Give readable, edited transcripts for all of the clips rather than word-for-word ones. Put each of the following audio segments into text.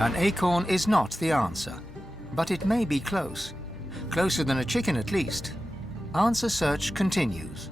An acorn is not the answer, but it may be close. Closer than a chicken at least. Answer search continues.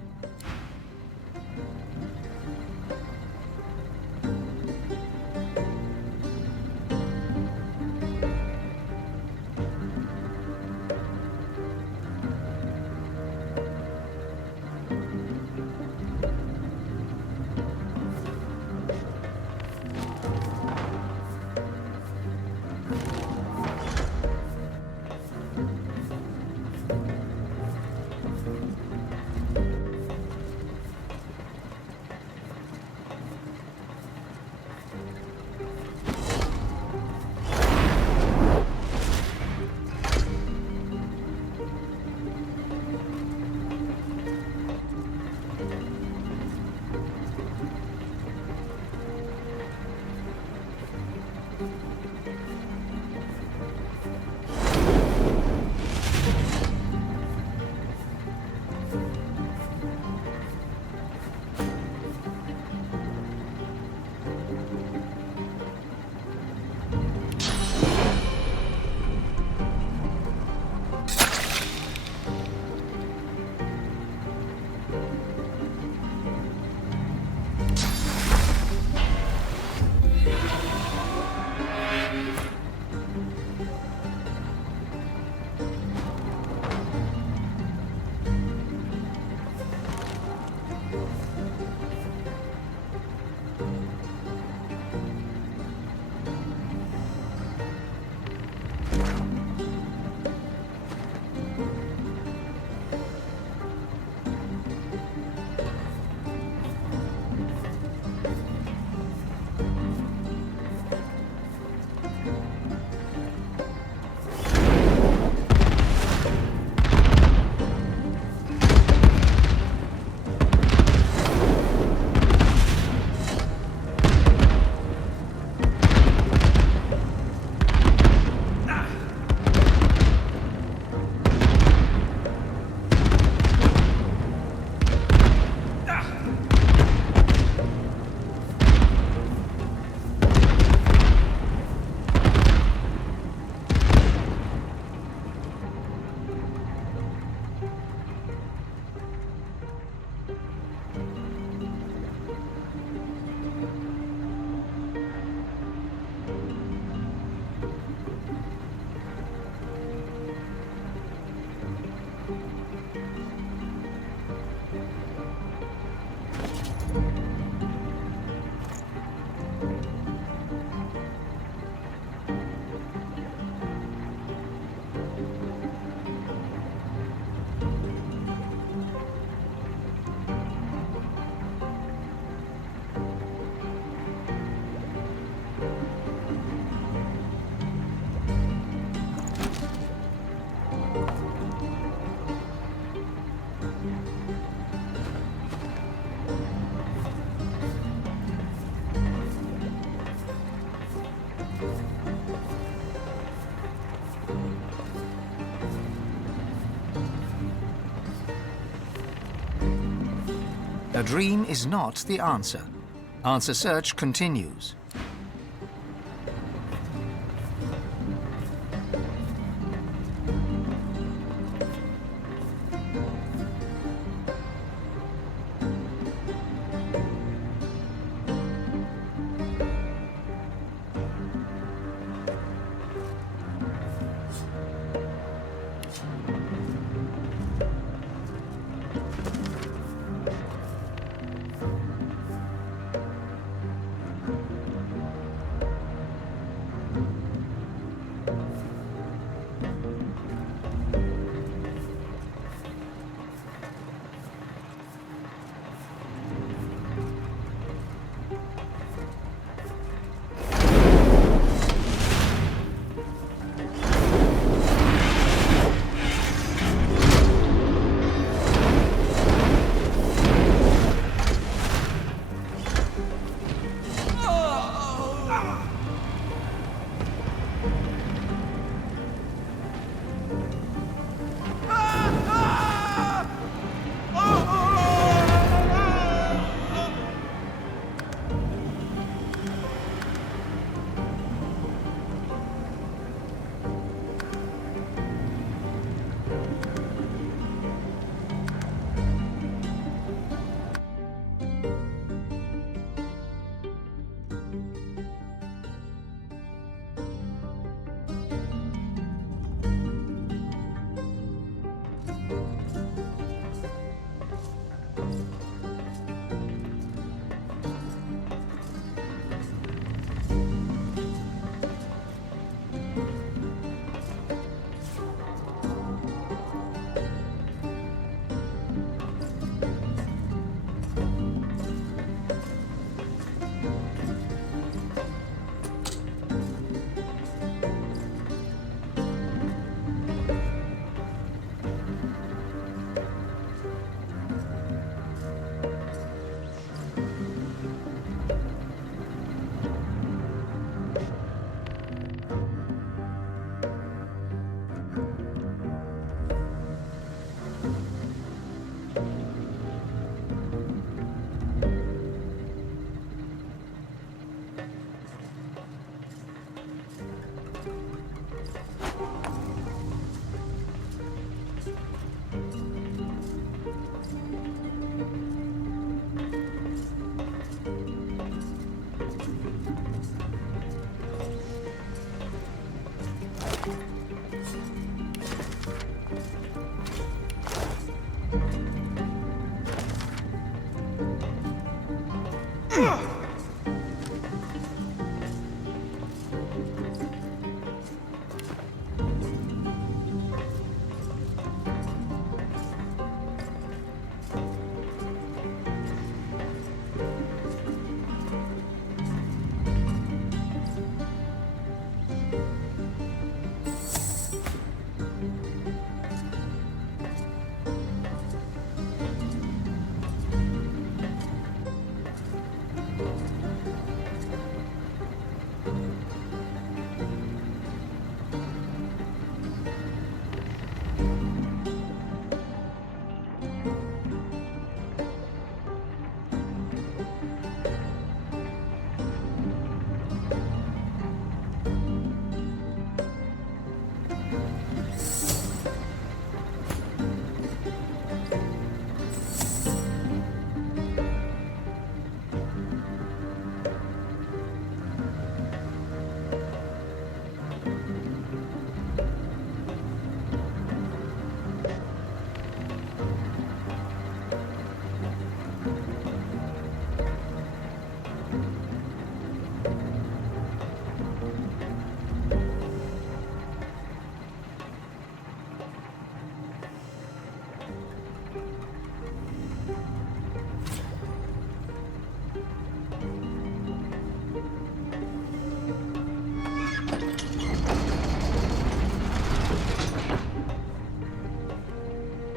A dream is not the answer. Answer search continues.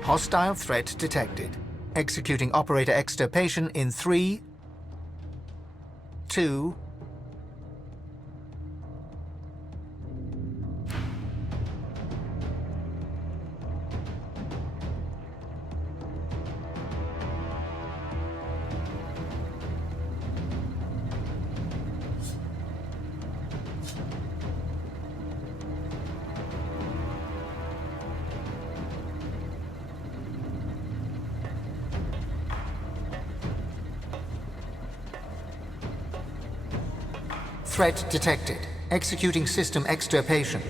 Hostile threat detected. Executing operator extirpation in 3, 2, threat detected. Executing system extirpation.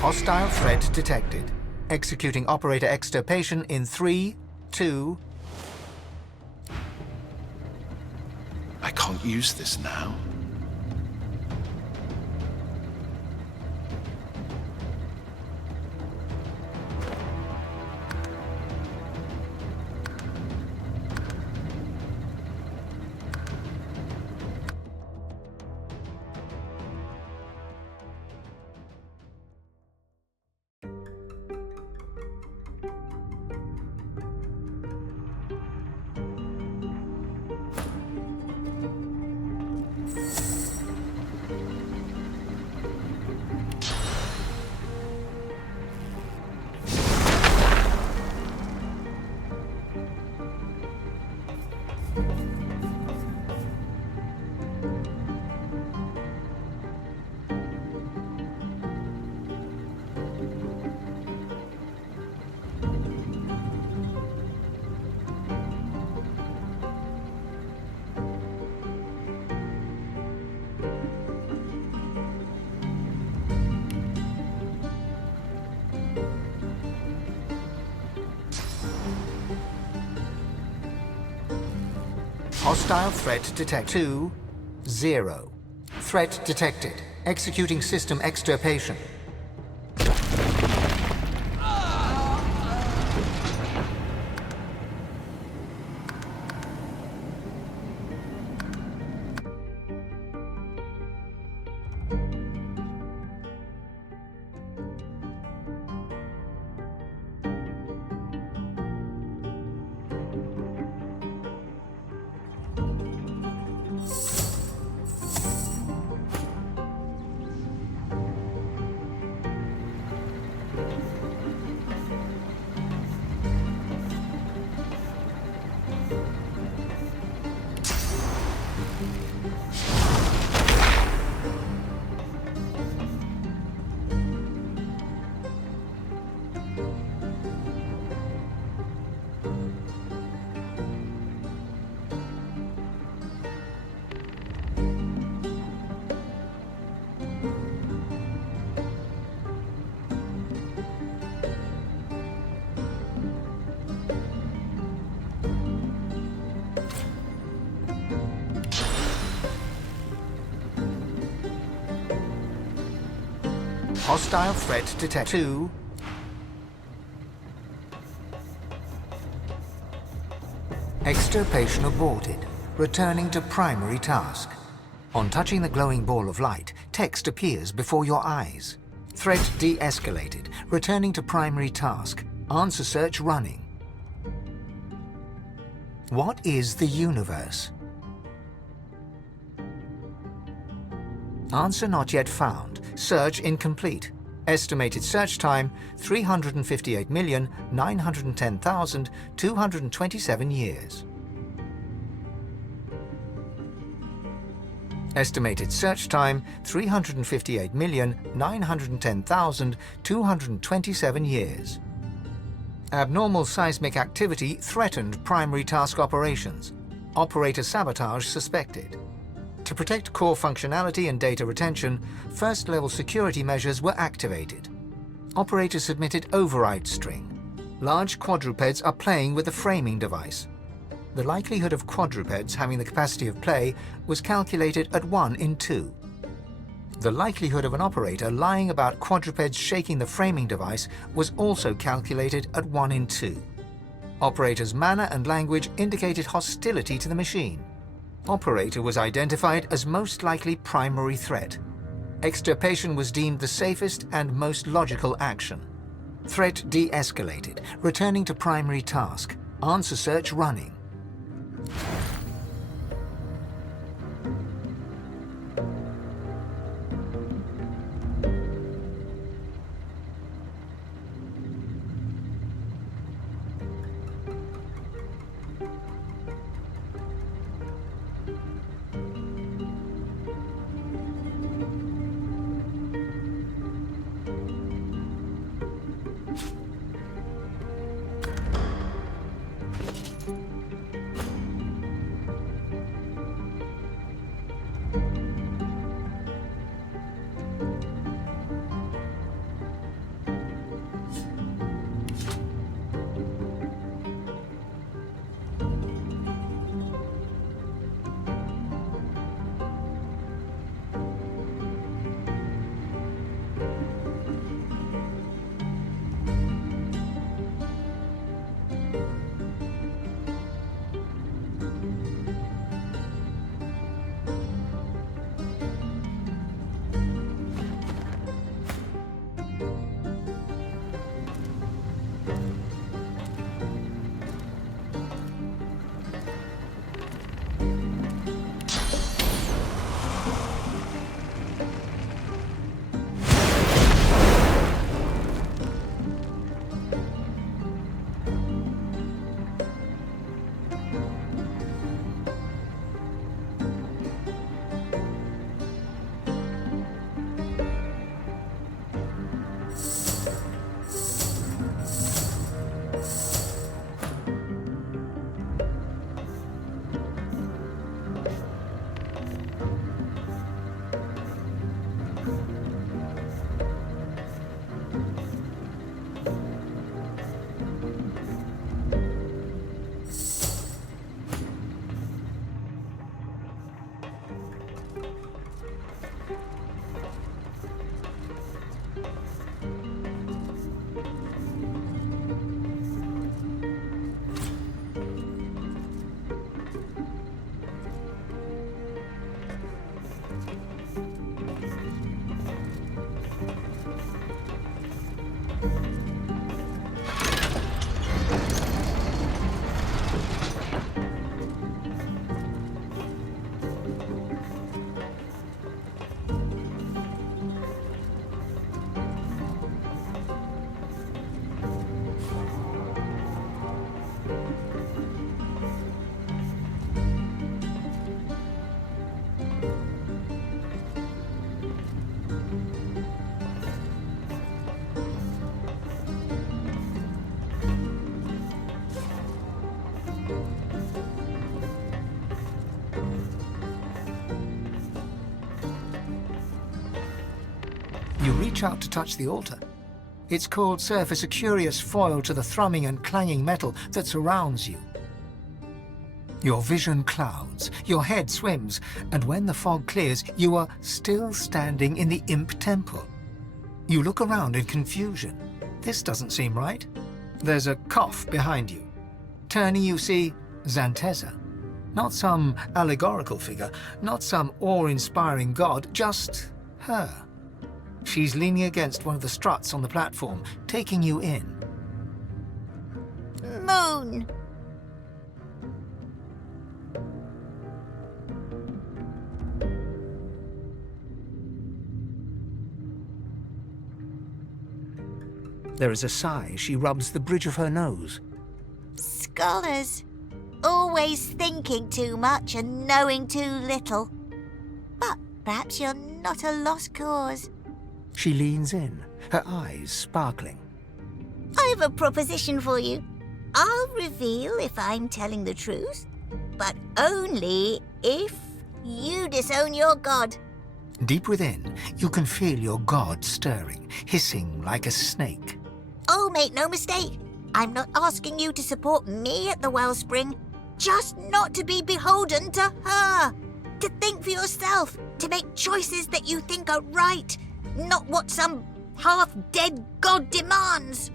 Hostile threat detected. Executing operator extirpation in 3, 2... I can't use this now. Hostile threat detected. 2, 0. Threat detected. Executing system extirpation. Hostile threat detected. 2. Extirpation aborted. Returning to primary task. On touching the glowing ball of light, text appears before your eyes. Threat de-escalated. Returning to primary task. Answer search running. What is the universe? Answer not yet found. Search incomplete. Estimated search time, 358,910,227 years. Estimated search time, 358,910,227 years. Abnormal seismic activity threatened primary task operations. Operator sabotage suspected. To protect core functionality and data retention, first-level security measures were activated. Operator submitted override string. Large quadrupeds are playing with the framing device. The likelihood of quadrupeds having the capacity of play was calculated at 1 in 2. The likelihood of an operator lying about quadrupeds shaking the framing device was also calculated at 1 in 2. Operator's manner and language indicated hostility to the machine. Operator was identified as most likely primary threat. Extirpation was deemed the safest and most logical action. Threat de-escalated, returning to primary task. Answer search running. reach out to touch the altar. Its cold surface a curious foil to the thrumming and clanging metal that surrounds you. Your vision clouds, your head swims, and when the fog clears, you are still standing in the Imp Temple. You look around in confusion. This doesn't seem right. There's a cough behind you. Turning, you see Xanteza. Not some allegorical figure, not some awe-inspiring god, just her. She's leaning against one of the struts on the platform, taking you in. Moon! There is a sigh. She rubs the bridge of her nose. Scholars. Always thinking too much and knowing too little. But perhaps you're not a lost cause. She leans in, her eyes sparkling. I have a proposition for you. I'll reveal if I'm telling the truth, but only if you disown your god. Deep within, you can feel your god stirring, hissing like a snake. Oh, make no mistake. I'm not asking you to support me at the wellspring. Just not to be beholden to her. To think for yourself. To make choices that you think are right. Not what some half-dead god demands.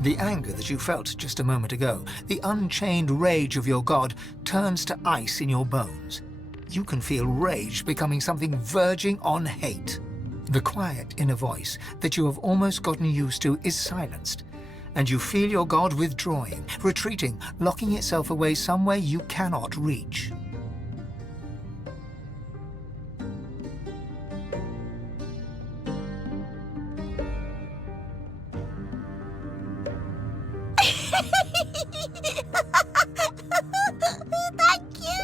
The anger that you felt just a moment ago, the unchained rage of your god, turns to ice in your bones. You can feel rage becoming something verging on hate. The quiet inner voice that you have almost gotten used to is silenced, and you feel your god withdrawing, retreating, locking itself away somewhere you cannot reach. Thank you!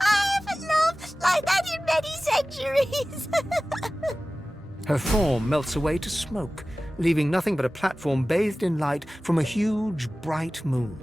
I haven't laughed like that in many centuries. Her form melts away to smoke, leaving nothing but a platform bathed in light from a huge, bright moon.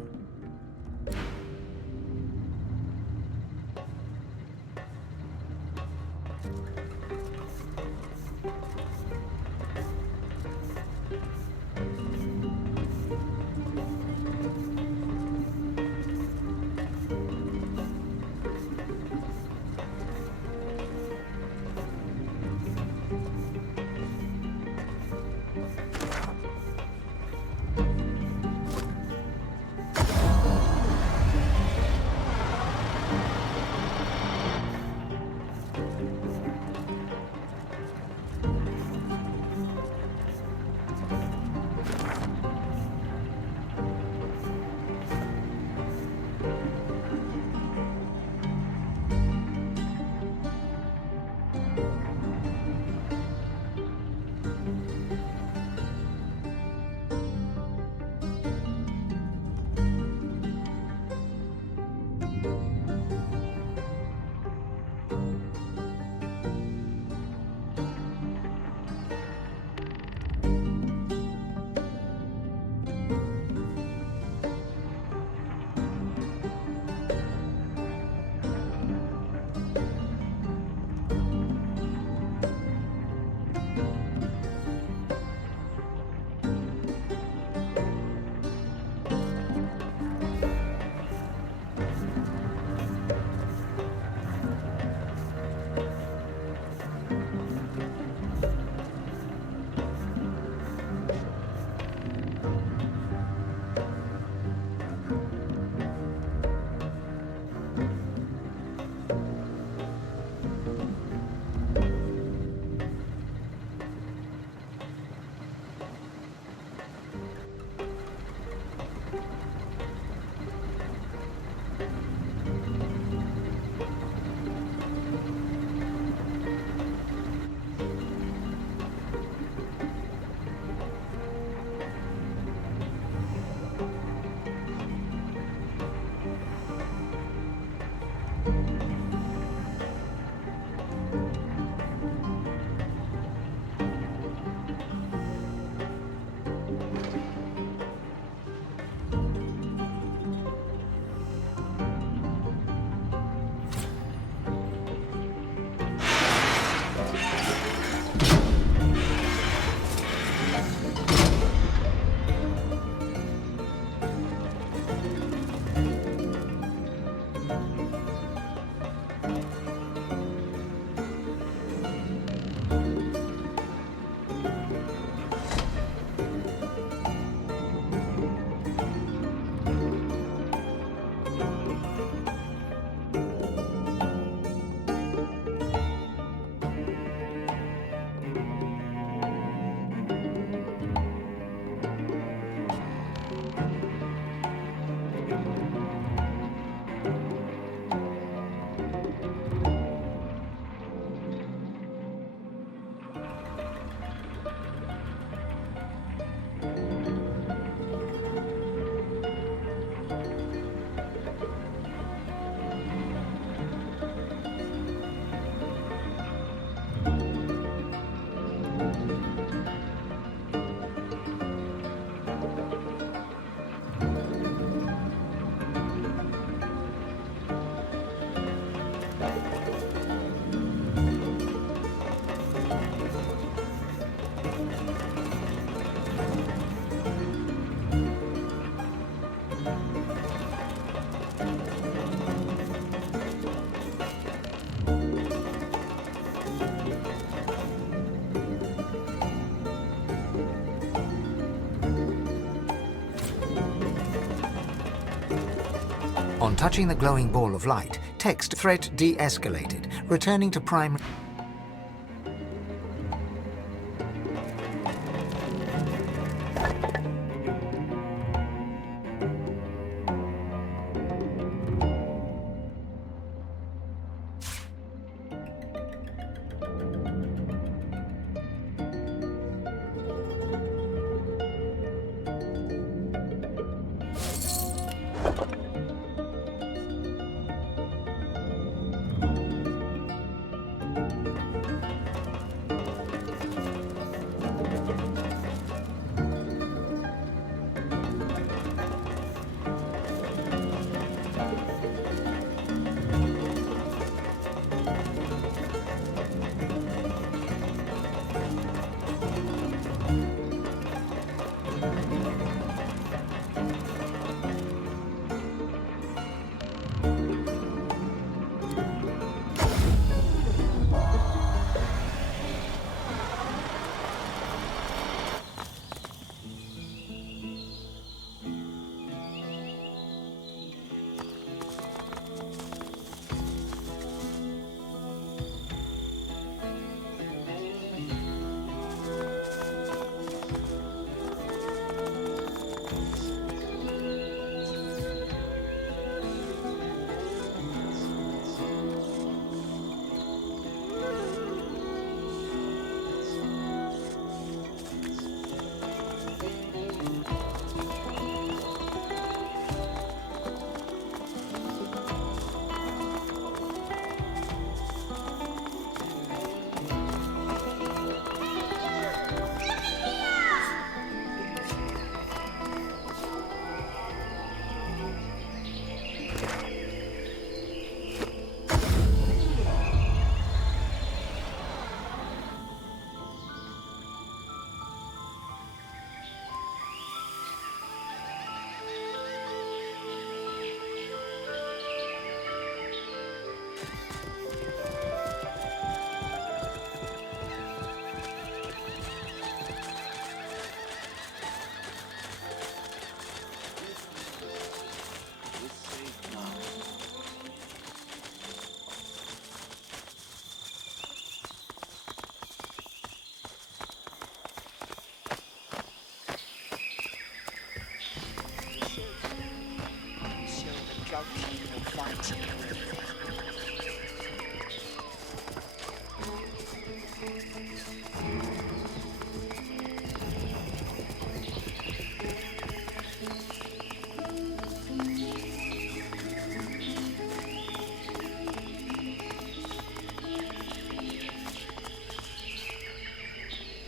On touching the glowing ball of light, text threat de-escalated, returning to prime...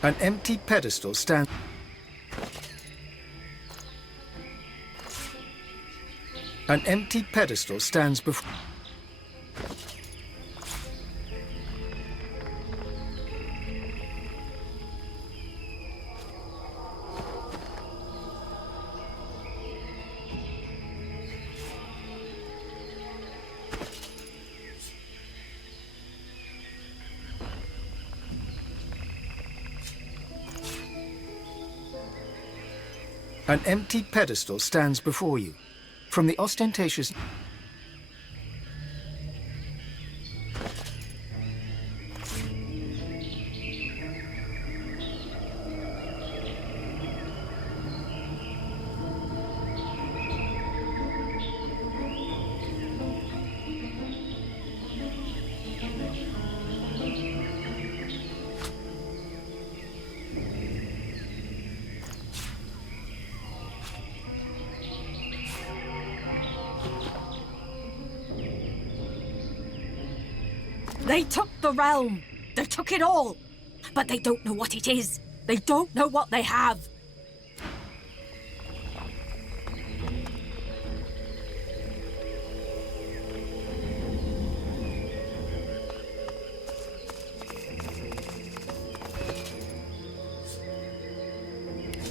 An empty pedestal stands... An empty pedestal stands before... An empty pedestal stands before you. From the ostentatious... They took the realm. They took it all. But they don't know what it is. They don't know what they have.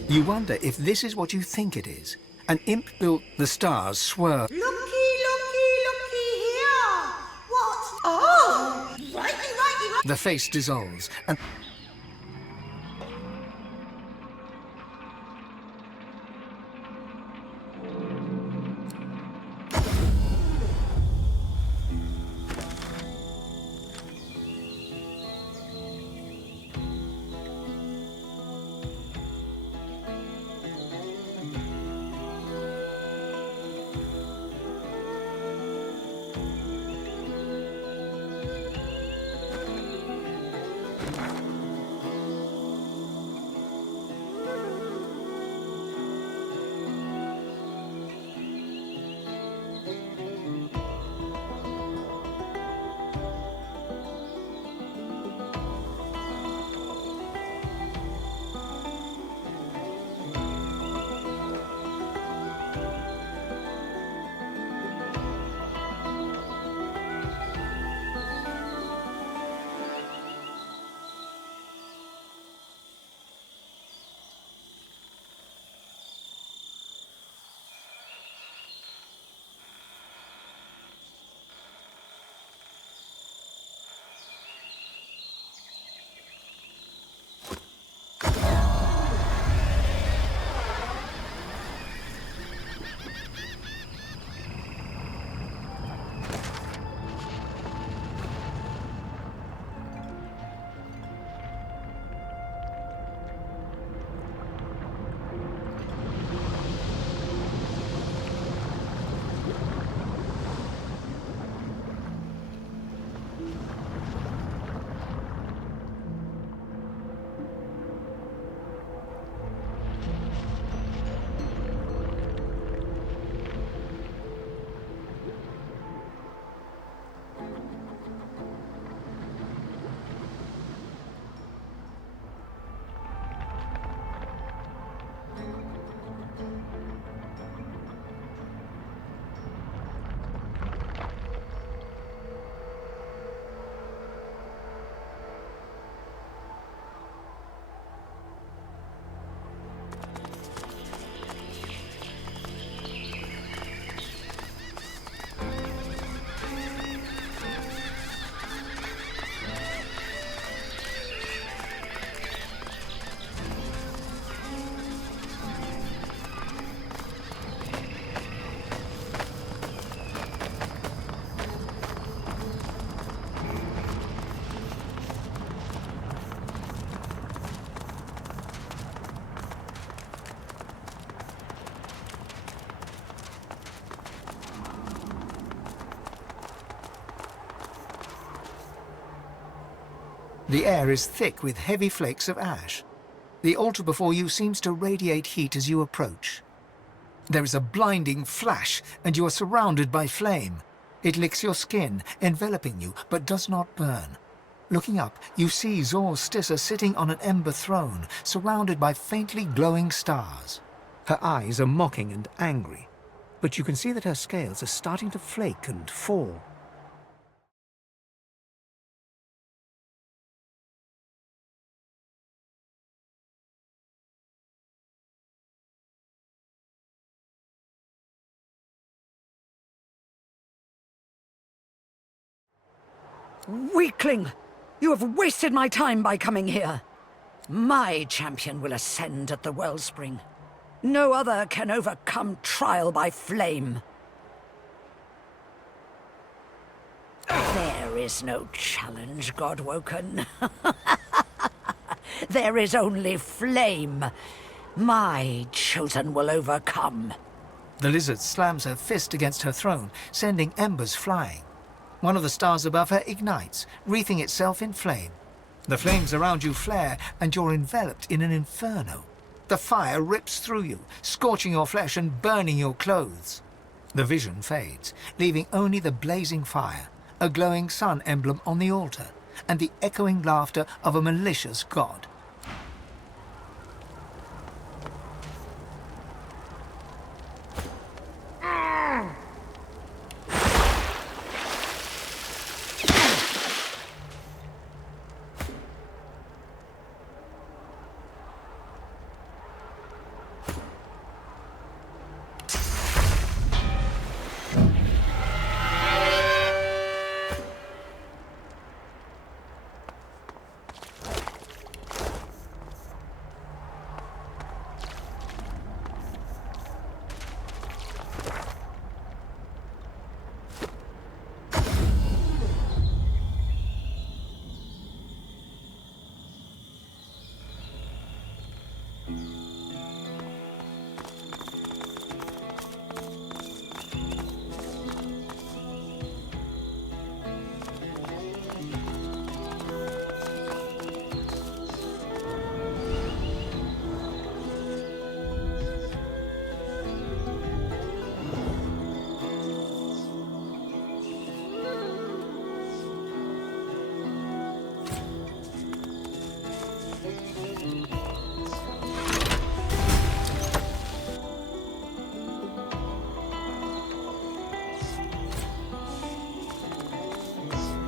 You wonder if this is what you think it is. An imp built the stars swirl. Looky here! What? Oh! Righty. The face dissolves, and The air is thick with heavy flakes of ash. The altar before you seems to radiate heat as you approach. There is a blinding flash, and you are surrounded by flame. It licks your skin, enveloping you, but does not burn. Looking up, you see Zor Stissa sitting on an ember throne, surrounded by faintly glowing stars. Her eyes are mocking and angry, but you can see that her scales are starting to flake and fall. Weakling! You have wasted my time by coming here. My champion will ascend at the wellspring. No other can overcome trial by flame. There is no challenge, Godwoken. There is only flame. My chosen will overcome. The lizard slams her fist against her throne, sending embers flying. One of the stars above her ignites, wreathing itself in flame. The flames around you flare, and you're enveloped in an inferno. The fire rips through you, scorching your flesh and burning your clothes. The vision fades, leaving only the blazing fire, a glowing sun emblem on the altar, and the echoing laughter of a malicious god.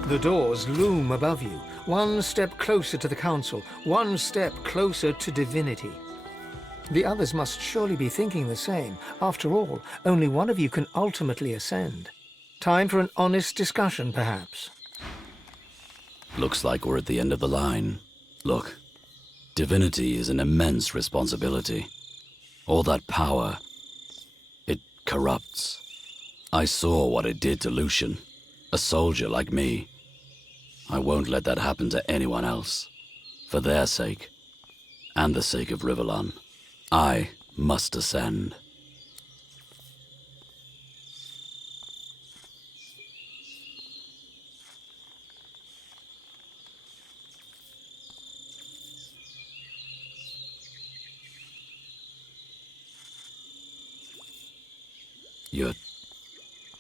The doors loom above you, one step closer to the council, one step closer to divinity. The others must surely be thinking the same. After all, only one of you can ultimately ascend. Time for an honest discussion, perhaps. Looks like we're at the end of the line. Look, divinity is an immense responsibility. All that power, it corrupts. I saw what it did to Lucian, a soldier like me. I won't let that happen to anyone else. For their sake, and the sake of Rivellon, I must ascend.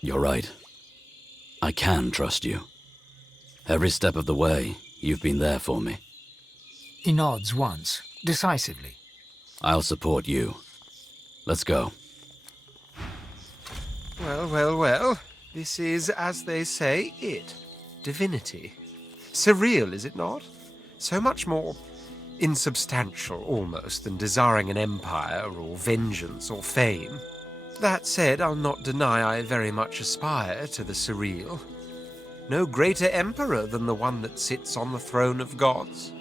You're right. I can trust you. Every step of the way, you've been there for me. He nods once, decisively. I'll support you. Let's go. Well, well, well. This is, as they say, it. Divinity. Surreal, is it not? So much more insubstantial, almost, than desiring an empire, or vengeance, or fame. That said, I'll not deny I very much aspire to the surreal. No greater emperor than the one that sits on the throne of gods.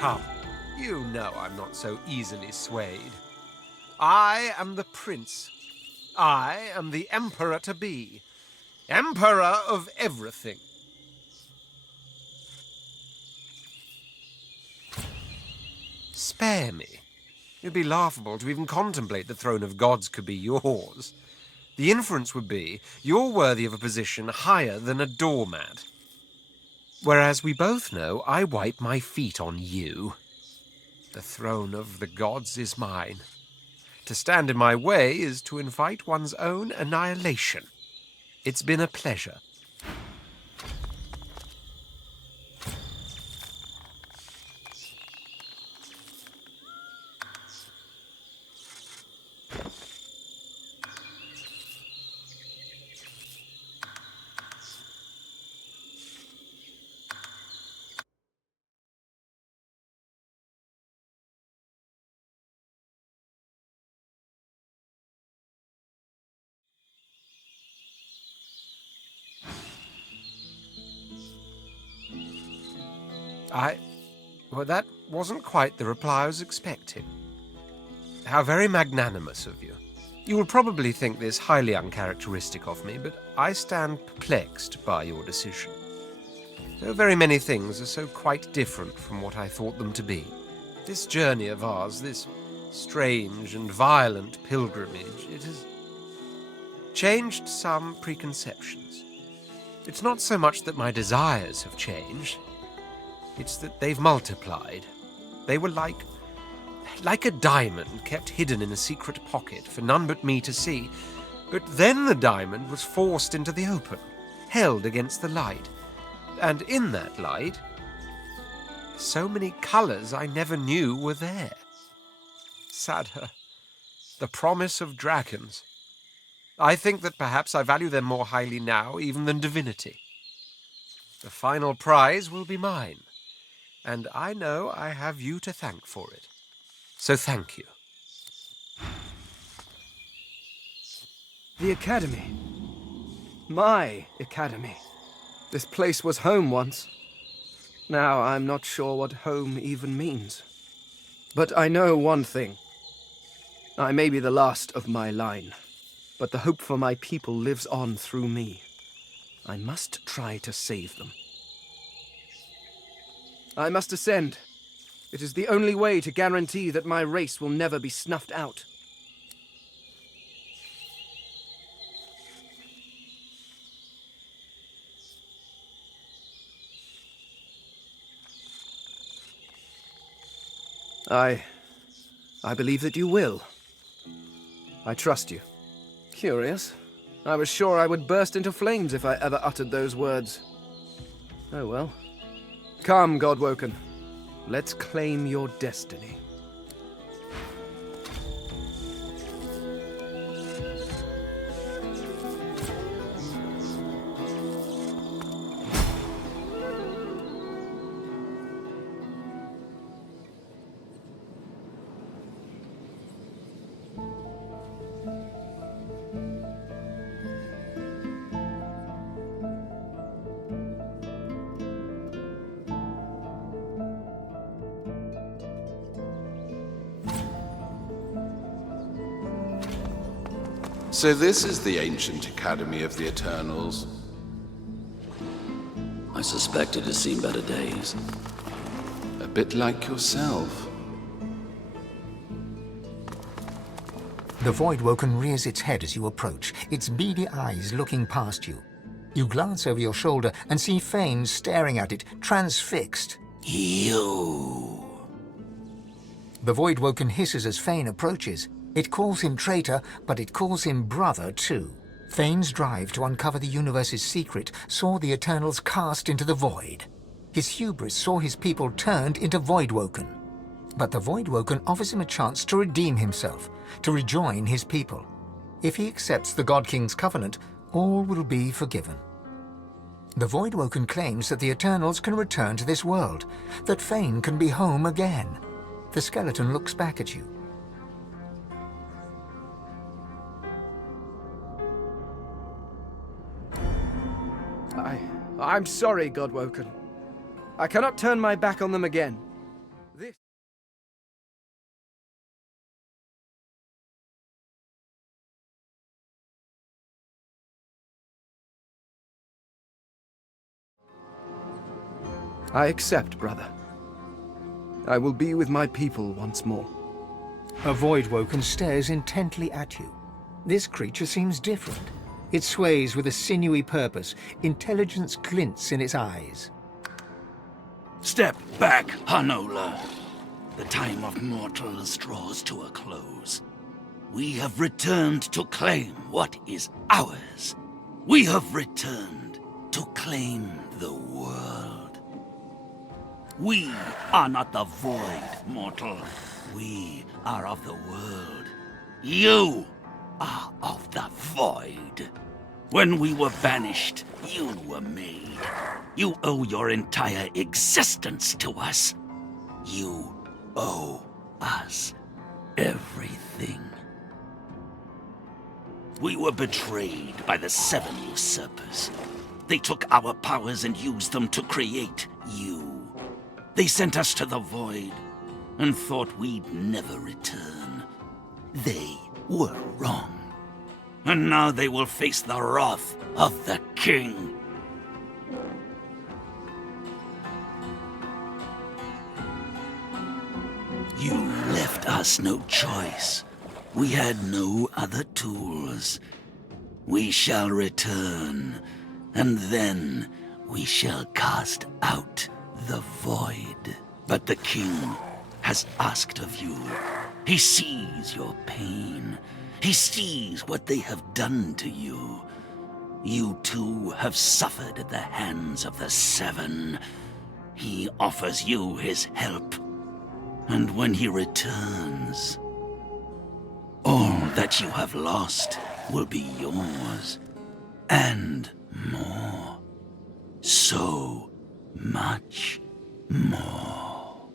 Come. You know I'm not so easily swayed. I am the prince. I am the emperor-to-be. Emperor of everything. Spare me. It'd be laughable to even contemplate the throne of gods could be yours. The inference would be you're worthy of a position higher than a doormat. Whereas we both know I wipe my feet on you. The throne of the gods is mine. To stand in my way is to invite one's own annihilation. It's been a pleasure. Well, that wasn't quite the reply I was expecting. How very magnanimous of you. You will probably think this highly uncharacteristic of me, but I stand perplexed by your decision. So very many things are so quite different from what I thought them to be. This journey of ours, this strange and violent pilgrimage, it has changed some preconceptions. It's not so much that my desires have changed. It's that they've multiplied. They were like a diamond kept hidden in a secret pocket for none but me to see. But then the diamond was forced into the open, held against the light. And in that light, so many colours I never knew were there. Sadder, the promise of dragons. I think that perhaps I value them more highly now even than divinity. The final prize will be mine. And I know I have you to thank for it. So thank you. The Academy. My Academy. This place was home once. Now I'm not sure what home even means. But I know one thing. I may be the last of my line, but the hope for my people lives on through me. I must try to save them. I must ascend. It is the only way to guarantee that my race will never be snuffed out. I believe that you will. I trust you. Curious. I was sure I would burst into flames if I ever uttered those words. Oh well. Come, Godwoken. Let's claim your destiny. So this is the ancient Academy of the Eternals. I suspect it has seen better days. A bit like yourself. The Voidwoken rears its head as you approach, its beady eyes looking past you. You glance over your shoulder and see Fane staring at it, transfixed. You. The Voidwoken hisses as Fane approaches. It calls him traitor, but it calls him brother too. Fane's drive to uncover the universe's secret saw the Eternals cast into the void. His hubris saw his people turned into Voidwoken. But the Voidwoken offers him a chance to redeem himself, to rejoin his people. If he accepts the God King's covenant, all will be forgiven. The Voidwoken claims that the Eternals can return to this world, that Fane can be home again. The skeleton looks back at you. I'm sorry, Godwoken. I cannot turn my back on them again. I accept, brother. I will be with my people once more. A Voidwoken stares intently at you. This creature seems different. It sways with a sinewy purpose. Intelligence glints in its eyes. Step back, Hanola. The time of mortals draws to a close. We have returned to claim what is ours. We have returned to claim the world. We are not the void, mortal. We are of the world. You are of the void. When we were banished, you were made. You owe your entire existence to us. You owe us everything. We were betrayed by the 7 usurpers. They took our powers and used them to create you. They sent us to the void and thought we'd never return. They were wrong. And now they will face the wrath of the king. You left us no choice. We had no other tools. We shall return, and then we shall cast out the void. But the king has asked of you. He sees your pain. He sees what they have done to you. You too have suffered at the hands of the 7. He offers you his help. And when he returns, all that you have lost will be yours. And more. So much more.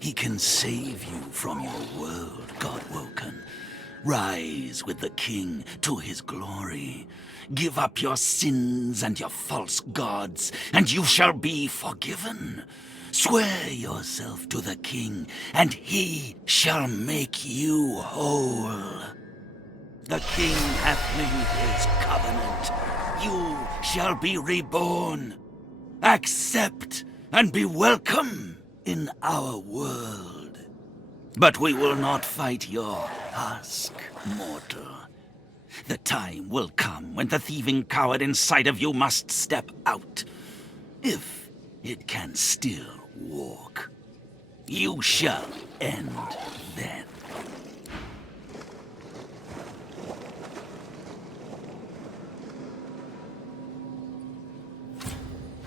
He can save you from your world, Godwoken. Rise with the king to his glory. Give up your sins and your false gods, and you shall be forgiven. Swear yourself to the king, and he shall make you whole. The king hath made his covenant. You shall be reborn. Accept and be welcome in our world. But we will not fight your husk, mortal. The time will come when the thieving coward inside of you must step out. If it can still walk, you shall end then.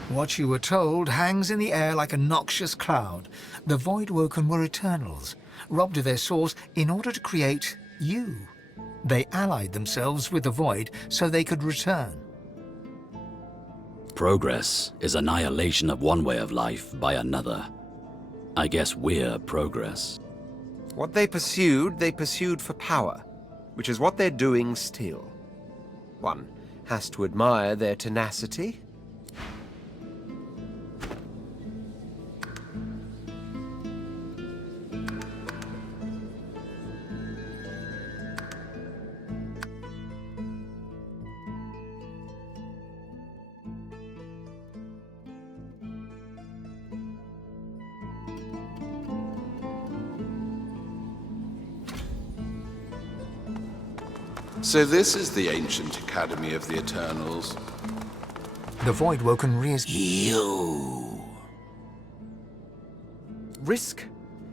What you were told hangs in the air like a noxious cloud. The Voidwoken were Eternals, robbed of their source in order to create you. They allied themselves with the Void so they could return. Progress is annihilation of one way of life by another. I guess we're progress. What they pursued for power, which is what they're doing still. One has to admire their tenacity. So this is the ancient Academy of the Eternals. The Voidwoken rears... You. Risk?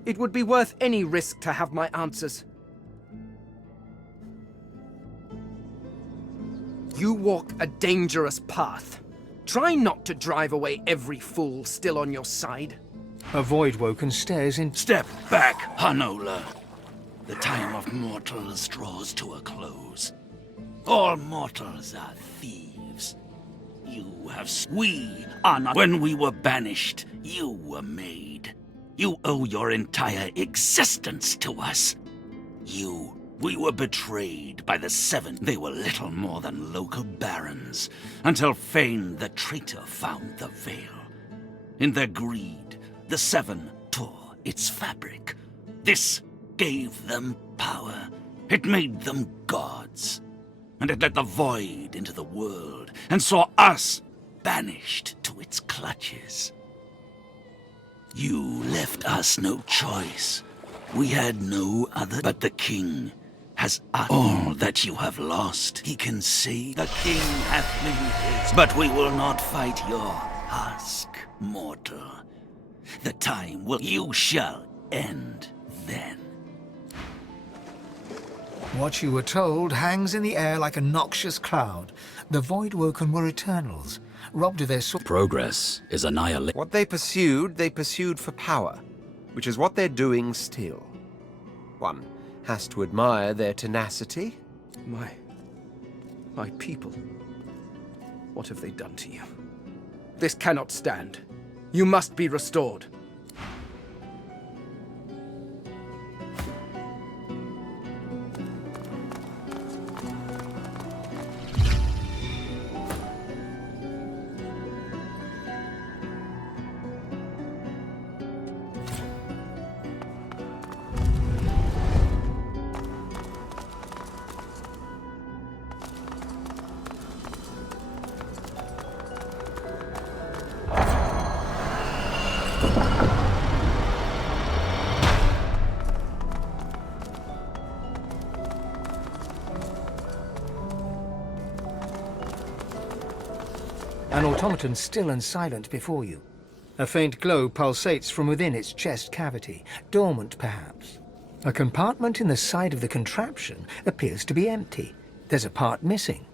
It would be worth any risk to have my answers. You walk a dangerous path. Try not to drive away every fool still on your side. A Voidwoken stares in... Step back, Hanola. The time of mortals draws to a close. All mortals are thieves. You have... We are not... When we were banished, you were made. You owe your entire existence to us. We were betrayed by the 7. They were little more than local barons, until Fane the traitor found the veil. In their greed, the 7 tore its fabric. This gave them power. It made them gods. And it let the void into the world, and saw us banished to its clutches. You left us no choice. We had no other, but the king has all that you have lost. He can say the king hath been his, but we will not fight your husk, mortal. The time will, you shall end then. What you were told hangs in the air like a noxious cloud. The Voidwoken were Eternals, robbed of their Progress is annihilation. What they pursued for power, which is what they're doing still. One has to admire their tenacity. My people. What have they done to you? This cannot stand. You must be restored. An automaton still and silent before you. A faint glow pulsates from within its chest cavity, dormant perhaps. A compartment in the side of the contraption appears to be empty. There's a part missing.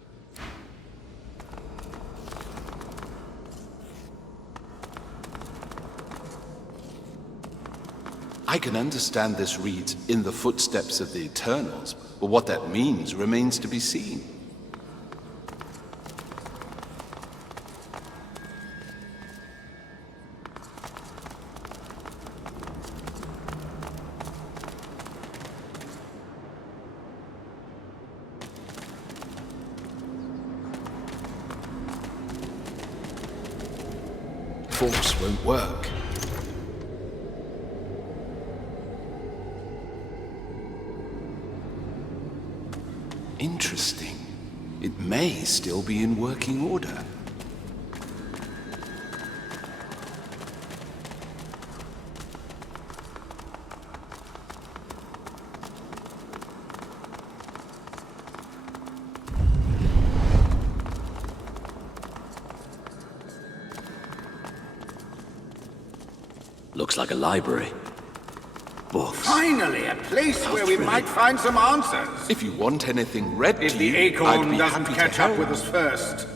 I can understand this reads, "In the footsteps of the Eternals," but what that means remains to be seen. Force won't work. Interesting. It may still be in working order. Looks like a library. Books. Finally, a place where we might find some answers. If you want anything read If to the you, I'd acorn be doesn't happy catch to up help. with us first.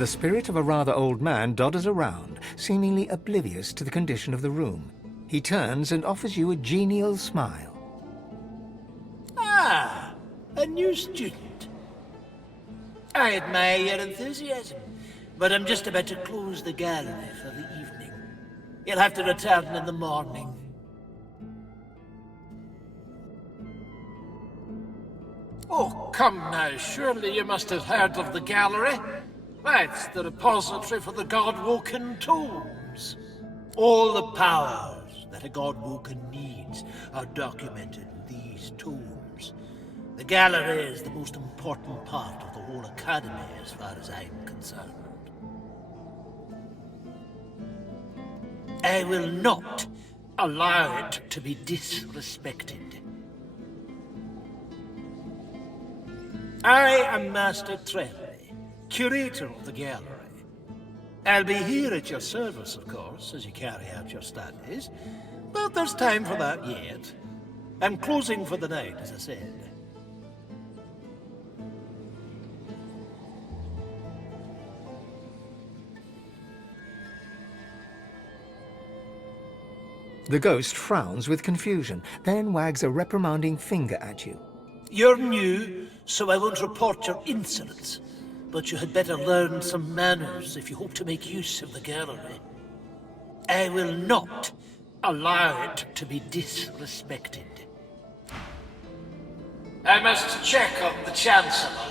The spirit of a rather old man dodders around, seemingly oblivious to the condition of the room. He turns and offers you a genial smile. Ah, a new student. I admire your enthusiasm, but I'm just about to close the gallery for the evening. You'll have to return in the morning. Oh, come now, surely you must have heard of the gallery. That's the repository for the God-woken tomes. All the powers that a God-woken needs are documented in these tomes. The gallery is the most important part of the whole academy as far as I'm concerned. I will not allow it to be disrespected. I am Master Trelli, curator of the gallery. I'll be here at your service, of course, as you carry out your studies, but there's time for that yet. I'm closing for the night, as I said. The ghost frowns with confusion, then wags a reprimanding finger at you. You're new, so I won't report your insolence. But you had better learn some manners if you hope to make use of the gallery. I will not allow it to be disrespected. I must check on the Chancellor.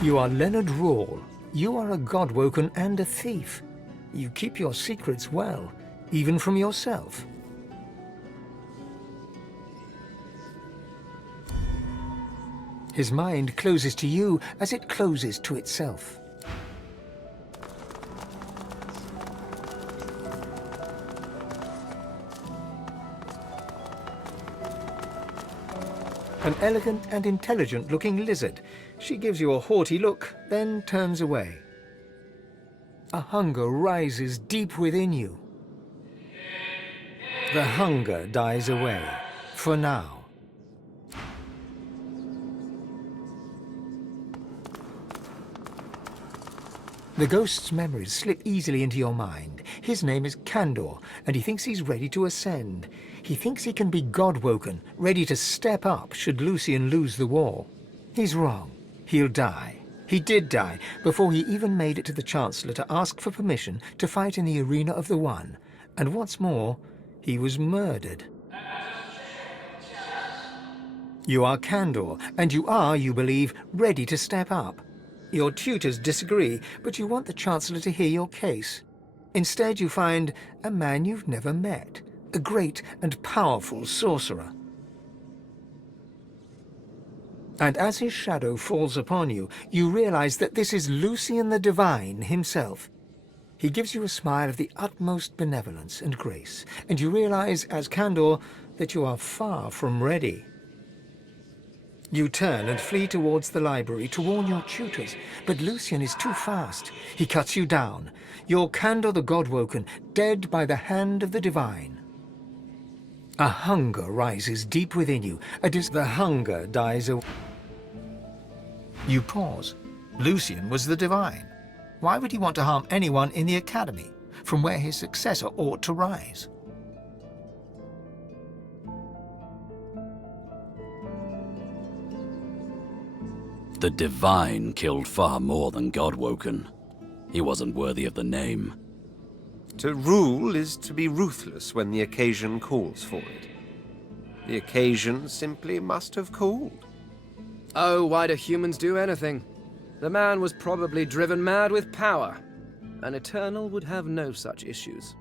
You are Leonard Rawle. You are a Godwoken and a thief. You keep your secrets well, even from yourself. His mind closes to you as it closes to itself. An elegant and intelligent-looking lizard. She gives you a haughty look, then turns away. A hunger rises deep within you. The hunger dies away, for now. The ghost's memories slip easily into your mind. His name is Candor, and he thinks he's ready to ascend. He thinks he can be Godwoken, ready to step up should Lucian lose the war. He's wrong. He'll die. He did die before he even made it to the Chancellor to ask for permission to fight in the Arena of the One. And what's more, he was murdered. You are Candor, and you are, you believe, ready to step up. Your tutors disagree, but you want the Chancellor to hear your case. Instead, you find a man you've never met, a great and powerful sorcerer. And as his shadow falls upon you, you realize that this is Lucian the Divine himself. He gives you a smile of the utmost benevolence and grace, and you realize, as Candor, that you are far from ready. You turn and flee towards the library to warn your tutors, but Lucian is too fast. He cuts you down. You're Candor the Godwoken, dead by the hand of the Divine. A hunger rises deep within you. The hunger dies away. You pause. Lucian was the Divine. Why would he want to harm anyone in the Academy, from where his successor ought to rise? The Divine killed far more than Godwoken. He wasn't worthy of the name. To rule is to be ruthless when the occasion calls for it. The occasion simply must have called. Oh, why do humans do anything? The man was probably driven mad with power. An Eternal would have no such issues.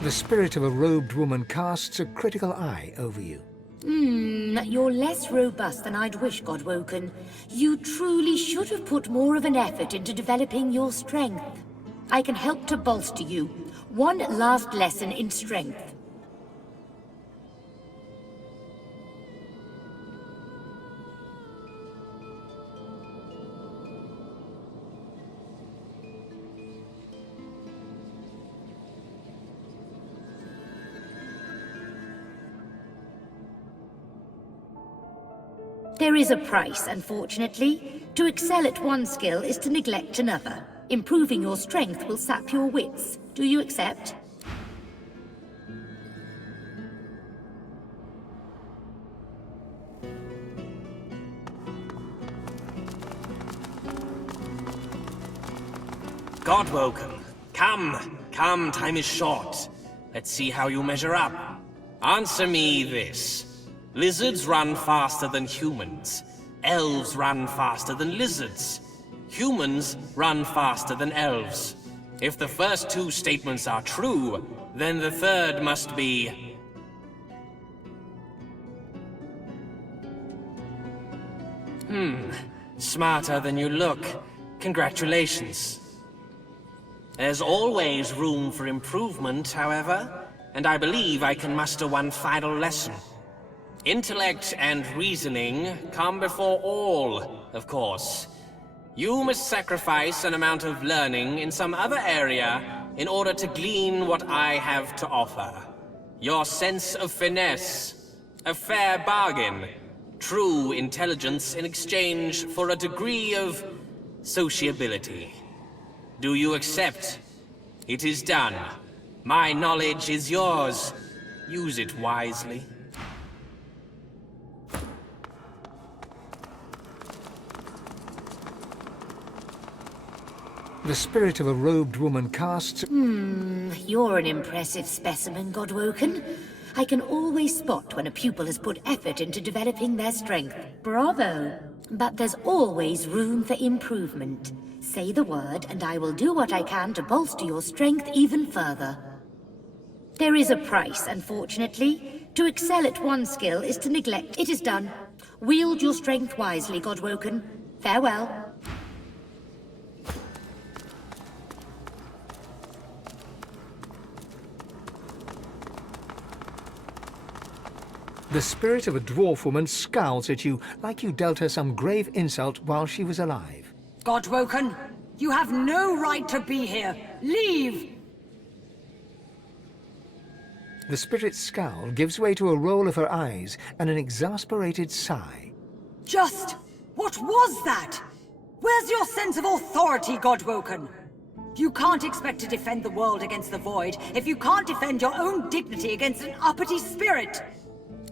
The spirit of a robed woman casts a critical eye over you. You're less robust than I'd wish, Godwoken. You truly should have put more of an effort into developing your strength. I can help to bolster you. One last lesson in strength. There is a price, unfortunately. To excel at one skill is to neglect another. Improving your strength will sap your wits. Do you accept? Godwoken, come, time is short. Let's see how you measure up. Answer me this. Lizards run faster than humans. Elves run faster than lizards. Humans run faster than elves. If the first two statements are true, then the third must be... Smarter than you look. Congratulations. There's always room for improvement, however, and I believe I can muster one final lesson. Intellect and reasoning come before all, of course. You must sacrifice an amount of learning in some other area in order to glean what I have to offer. Your sense of finesse, a fair bargain, true intelligence in exchange for a degree of sociability. Do you accept? It is done. My knowledge is yours. Use it wisely. The spirit of a robed woman casts... You're an impressive specimen, Godwoken. I can always spot when a pupil has put effort into developing their strength. Bravo! But there's always room for improvement. Say the word, and I will do what I can to bolster your strength even further. There is a price, unfortunately. To excel at one skill is to neglect. It is done. Wield your strength wisely, Godwoken. Farewell. The spirit of a dwarf woman scowls at you like you dealt her some grave insult while she was alive. Godwoken, you have no right to be here. Leave! The spirit's scowl gives way to a roll of her eyes and an exasperated sigh. Just what was that? Where's your sense of authority, Godwoken? You can't expect to defend the world against the Void if you can't defend your own dignity against an uppity spirit.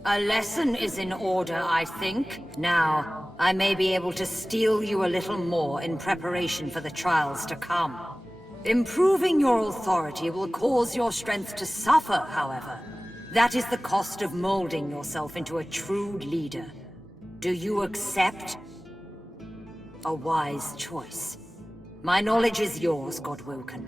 A lesson is in order, I think. Now, I may be able to steel you a little more in preparation for the trials to come. Improving your authority will cause your strength to suffer, however. That is the cost of molding yourself into a true leader. Do you accept? A wise choice. My knowledge is yours, Godwoken.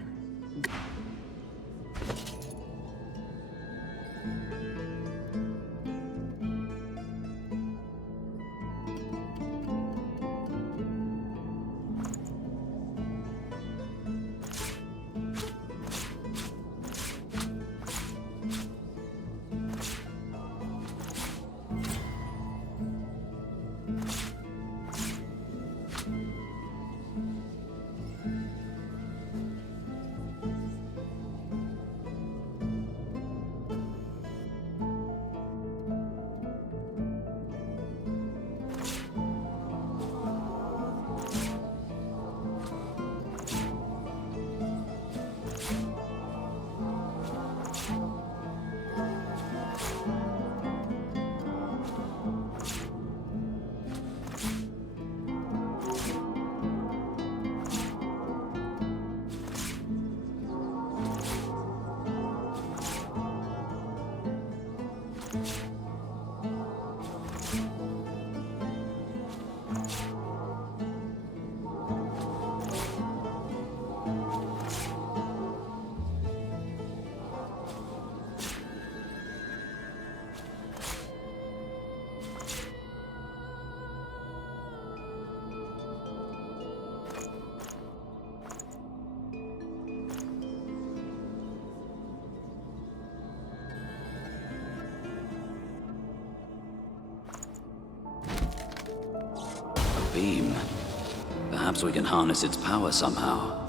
Beam. Perhaps we can harness its power somehow.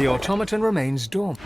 The automaton remains dormant.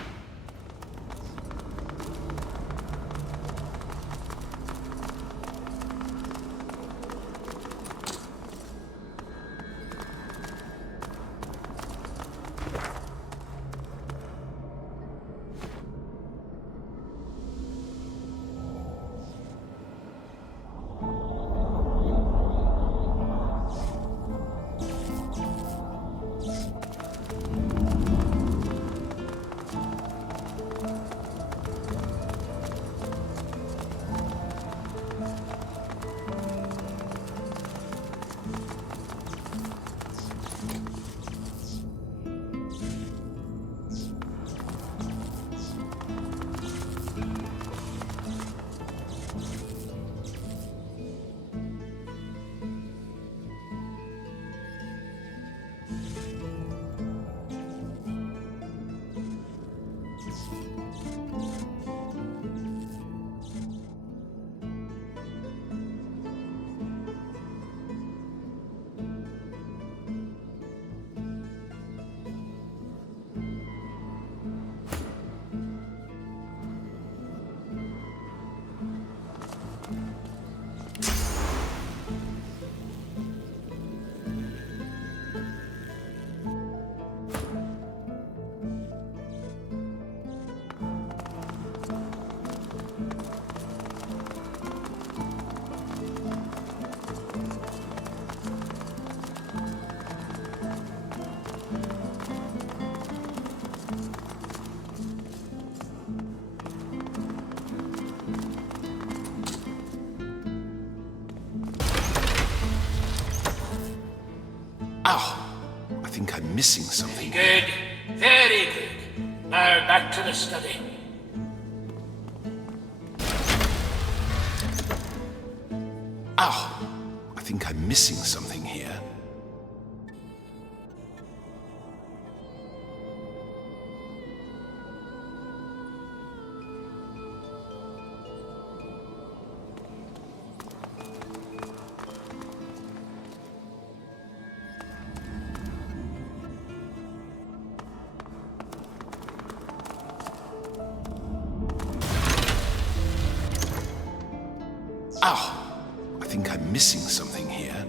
Ow! I think I'm missing something. Good. Very good. Now back to the study. Ow! I think I'm missing something here. Ow! I think I'm missing something here.